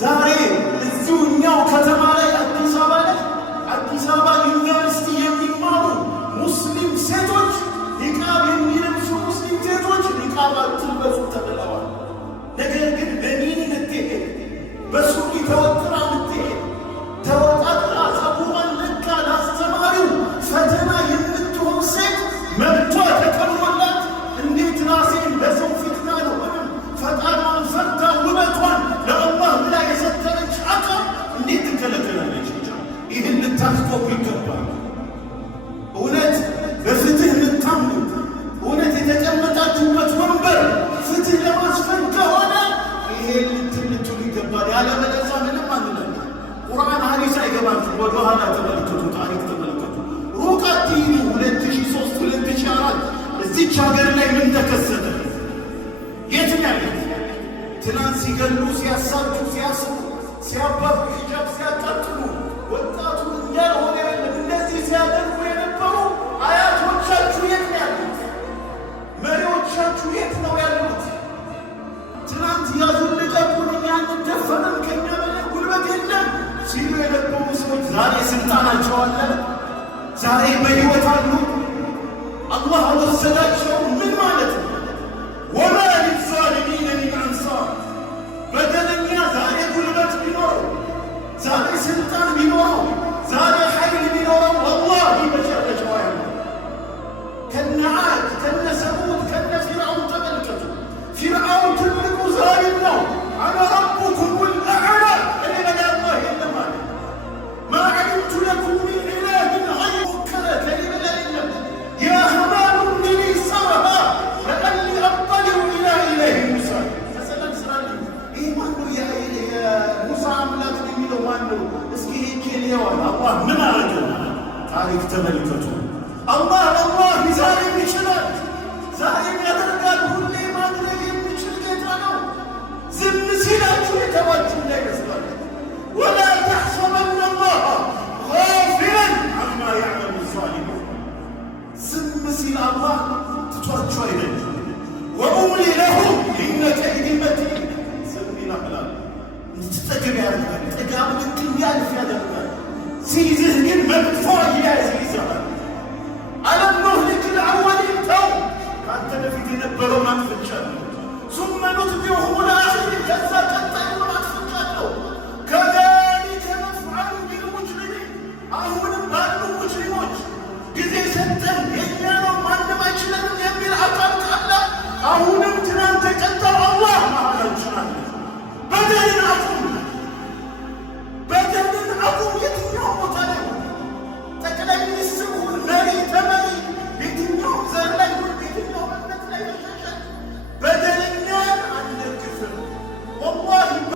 ዛሬ እዚሁኛው ከተማ ላይ አዲስ አበባ ዩኒቨርሲቲ የሚማሩ ሙስሊም ሴቶች ኒቃብ የሚለብሱ ሙስሊም ሴቶች ኒቃብ አትልበሱ ተብለዋል። ነገር ግን በሚኒ ምትሄድ በሱሪ ተወጥራ ምትሄድ ተወጣጥራ ጸጉሯን ለካ ለአስተማሪው ፈተና የምትሆን ሴት መብቷ ተከብሮላት እንዴት ራሴን በሰው ፊትና ነው ምንም ፈጣሪዋን ፈርታ ውበቷን ለአላህ ብላ የሰተረች አካል እንዴት ትከለከላለች? ይህን ልታስቆም ይገባል። እውነት በፍትህ ልታምኑ እውነት የተቀመጣችሁበት ወንበር ፍትህ ለማስፈን ከሆነ ይሄን ልትልትሉ ይገባል። ያለበለዚያ ምንም አንለም። ቁርአን ሐዲስ አይገባችሁ። ወደ ኋላ ተመልከቱ፣ ታሪክ ተመልከቱ። ሩቅ አትሂዱ። 2003 2004 እዚች ሀገር ላይ ምን ተከሰተ? የት ነው ያለው? ትናንት ሲገሉ ሲያሳዱ ሲያስሩ ሲያባቡ ሂጃብ ሲያጣጥሉ ወጣቱ እንዳልሆነ የለም። እንደዚህ ሲያደርጉ የነበሩ አያቶቻችሁ የት ነው ያሉት? መሪዎቻችሁ የት ነው ያሉት? ትናንት ያዙን ልቀቁን እኛ እንደፈረን ከኛ በላይ ጉልበት የለም ሲሉ የነበሩ ሰዎች ዛሬ ስልጣናቸው አለ፣ ዛሬ በሕይወት አሉ። አላህ ወሰዳቸው። ምን ማለት ነው? ወማ ሊዛሊሚነ ሚን አንሳር። በደለኛ ዛሬ ጉልበት ቢኖረው ዛሬ ስልጣን ቢኖረው ዛሬ ኃይል ቢኖረው ወላሂ መጨረሻው ያለ ከነ ዓድ ከነ ሰሙድ ከነ ፊርዓውን ተመልከቱ። ፊርዓውን ትልቁ ዛሊም ነው። አነ ረቡኩሙል አዕላ እኔ በላይ አላህ የለም አለ። ማ ዐሊምቱ ለኩም ሚን ኢላሂን ገይሩሁ ከኔ በላይ የለም። ያ ሀማኑ ብኒ ሰርሃ ለአኒ አጠሊዑ ኢላ ኢላሂ ሙሳ። ተሰለም ስራልኝ። ይህ ማነው? የሙሳ አምላክ የሚለው ማነው? እስኪ ሄጄ ልየዋል። አላህ ምን አረገ? ታሪክ ተመልከቱ። አላህ ዛሬም ይችላል፣ ዛሬም ያደርጋል። ሁሌ ማድረግ የሚችል ጌታ ነው። ዝም ሲላችሁ የተዋችሁ እንዳይመስላል። ወላ ተሕሰበነ አላህ ጋፊለን ዐማ ያዕመሉ ዛሊሙን። ዝም ሲል አላህ ትቷችሁ አይደለም። ወኡምሊ ለሁም ኢነ ከይዲ መቲን። ዝም ይላል እንድትጠግብ ያደርጋል። ጥጋብ ልክ እንዲያልፍ ያደርጋል። ሲይዝህ ግን መጥፎ እያያዘ